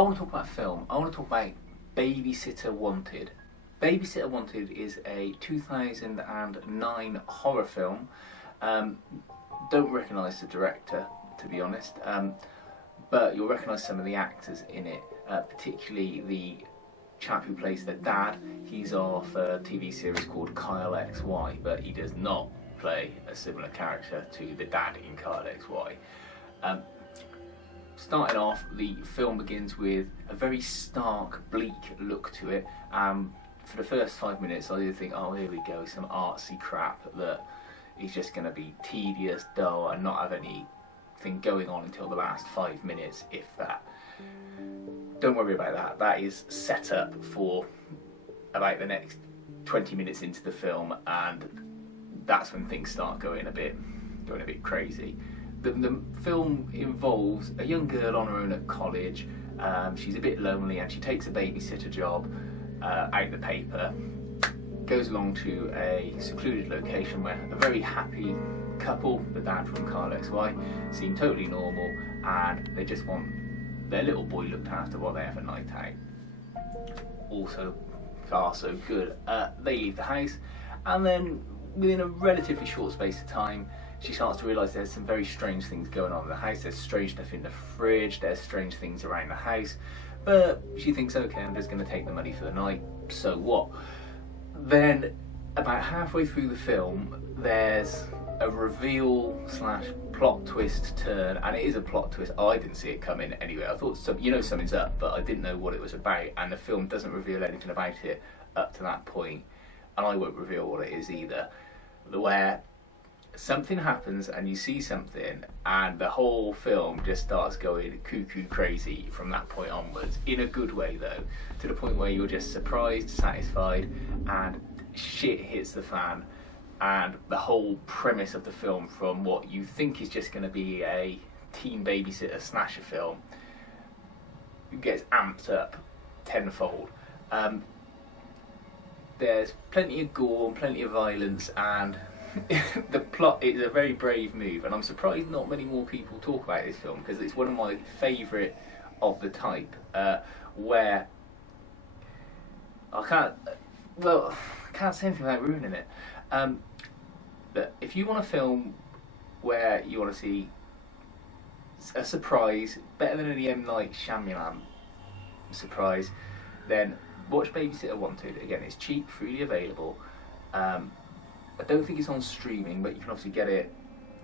I want to talk about film. I want to talk about Babysitter Wanted. Babysitter Wanted is a 2009 horror film. Don't recognise the director, to be honest, but you'll recognise some of the actors in it, particularly the chap who plays the dad. He's off a TV series called Kyle XY, but he does not play a similar character to the dad in Kyle XY. Starting off, the film begins with a very stark, bleak look to it. For the first 5 minutes, I did think, oh, here we go, some artsy crap that is just going to be tedious, dull, and not have anything going on until the last 5 minutes, if that. Don't worry about that. That is set up for about the next 20 minutes into the film, and that's when things start going a bit crazy. The film involves a young girl on her own at college. She's a bit lonely and she takes a babysitter job out the paper, goes along to a secluded location where a very happy couple, the dad from Kyle XY, seem totally normal, and they just want their little boy looked after while they have a night out. Also far so good. They leave the house, and then within a relatively short space of time, she starts to realise there's some very strange things going on in the house. There's strange stuff in the fridge, there's strange things around the house, but she thinks, okay, I'm just going to take the money for the night, so what? Then, about halfway through the film, there's a reveal / plot twist turn, and it is a plot twist. I didn't see it coming anyway. I thought, something's up, but I didn't know what it was about, and the film doesn't reveal anything about it up to that point, and I won't reveal what it is either, where something happens and you see something and the whole film just starts going cuckoo crazy from that point onwards, in a good way though, to the point where you're just surprised, satisfied, and shit hits the fan, and the whole premise of the film, from what you think is just going to be a teen babysitter slasher film, gets amped up tenfold. There's plenty of gore and plenty of violence, and the plot is a very brave move, and I'm surprised not many more people talk about this film, because it's one of my favourite of the type, where I can't say anything without ruining it. But if you want a film where you want to see a surprise, better than any M. Night Shyamalan surprise, then watch Babysitter Wanted. Again, it's cheap, freely available. I don't think it's on streaming, but you can obviously get it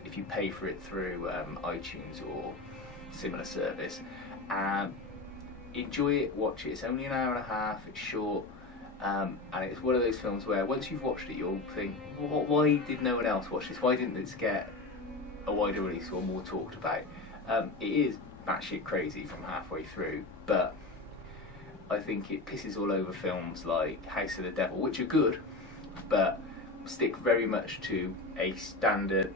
if you pay for it through iTunes or similar service. Enjoy it, watch it. It's only an hour and a half, it's short, and it's one of those films where once you've watched it, you'll think, why did no one else watch this? Why didn't this get a wider release or more talked about? It is batshit crazy from halfway through, but I think it pisses all over films like House of the Devil, which are good, but stick very much to a standard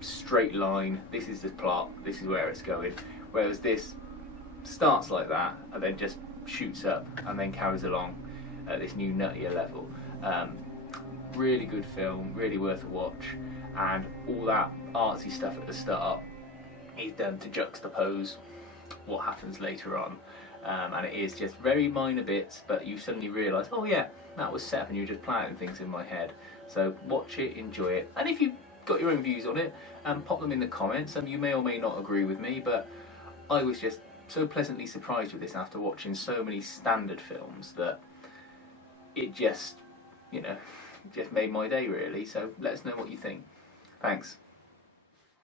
straight line. This is the plot, this is where it's going, whereas this starts like that and then just shoots up and then carries along at this new nuttier level. Really good film, really worth a watch, and all that artsy stuff at the start is done to juxtapose what happens later on, and it is just very minor bits, but you suddenly realise, oh yeah, that was set up, and you're just planting things in my head. So watch it, enjoy it, and if you've got your own views on it, pop them in the comments. You may or may not agree with me, but I was just so pleasantly surprised with this after watching so many standard films that it just, just made my day really. So let us know what you think. Thanks.